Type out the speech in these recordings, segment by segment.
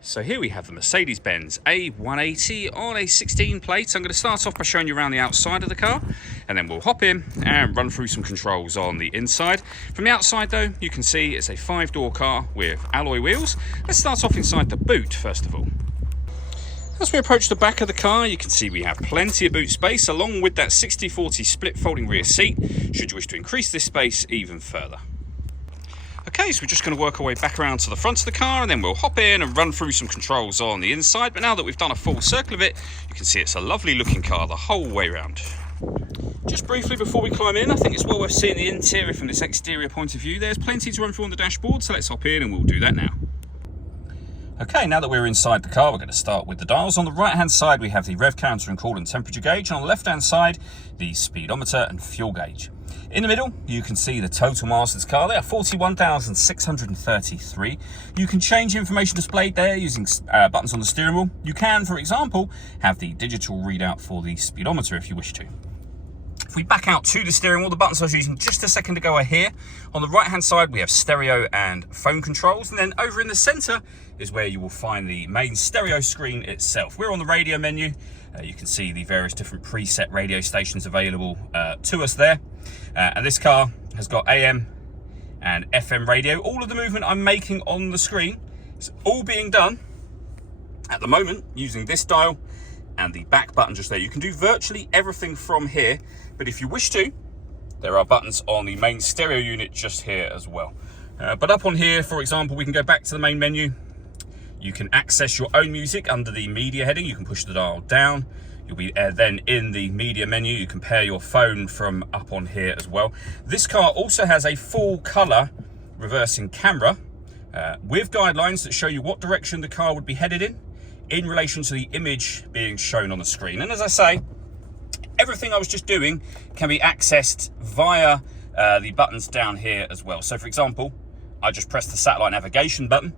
So here we have the Mercedes-Benz A180 on a 16 plate. I'm going to start off by showing you around the outside of the car, and then we'll hop in and run through some controls on the inside. From the outside though, you can see it's a 5-door car with alloy wheels. Let's start off inside the boot first of all. As we approach the back of the car, you can see we have plenty of boot space along with that 60/40 split folding rear seat, should you wish to increase this space even further. Okay, so we're just going to work our way back around to the front of the car, and then we'll hop in and run through some controls on the inside. But now that we've done a full circle of it, you can see it's a lovely looking car the whole way around. Just briefly before we climb in, I think it's well worth seeing the interior from this exterior point of view. There's plenty to run through on the dashboard, so let's hop in and we'll do that now. Okay, now that we're inside the car, we're going to start with the dials. On the right hand side we have the rev counter and coolant temperature gauge, and on the left hand side the speedometer and fuel gauge. In the middle you can see the total miles of this car. They are 41,633. You can change information displayed there using buttons on the steering wheel. You can, for example, have the digital readout for the speedometer if you wish to. If we back out to the steering wheel, the buttons I was using just a second ago are here. On the right hand side we have stereo and phone controls, and then over in the center is where you will find the main stereo screen itself. We're on the radio menu. You can see the various different preset radio stations available to us there. And this car has got AM and FM radio. All of the movement I'm making on the screen is all being done at the moment using this dial and the back button just there. You can do virtually everything from here, but if you wish to, there are buttons on the main stereo unit just here as well. But up on here, for example, we can go back to the main menu. You can access your own music under the media heading. You can push the dial down. You'll be then in the media menu. You can pair your phone from up on here as well. This car also has a full color reversing camera with guidelines that show you what direction the car would be headed in relation to the image being shown on the screen. And as I say, everything I was just doing can be accessed via the buttons down here as well. So for example, I just pressed the satellite navigation button.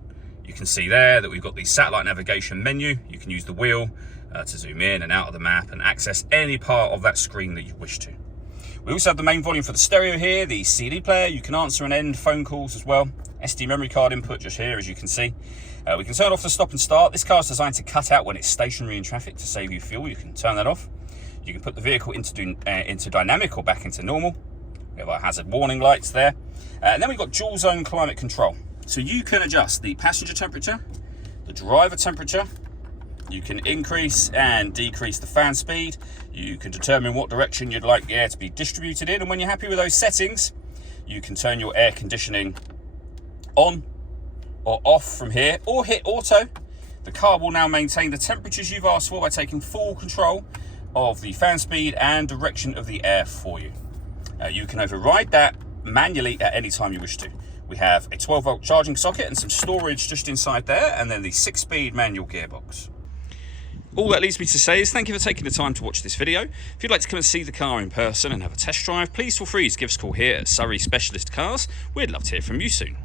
You can see there that we've got the satellite navigation menu. You can use the wheel to zoom in and out of the map and access any part of that screen that you wish to. We also have the main volume for the stereo here, the CD player. You can answer and end phone calls as well. SD memory card input just here, as you can see. We can turn off the stop and start. This car is designed to cut out when it's stationary in traffic to save you fuel. You can turn that off. You can put the vehicle into dynamic or back into normal. We have our hazard warning lights there. And then we've got dual zone climate control. So you can adjust the passenger temperature, the driver temperature. You can increase and decrease the fan speed. You can determine what direction you'd like the air to be distributed in. And when you're happy with those settings, you can turn your air conditioning on or off from here, or hit auto. The car will now maintain the temperatures you've asked for by taking full control of the fan speed and direction of the air for you. You can override that manually at any time you wish to. We have a 12-volt charging socket and some storage just inside there, and then the 6-speed manual gearbox. All that leaves me to say is thank you for taking the time to watch this video. If you'd like to come and see the car in person and have a test drive, please feel free to give us a call here at Surrey Specialist Cars. We'd love to hear from you soon.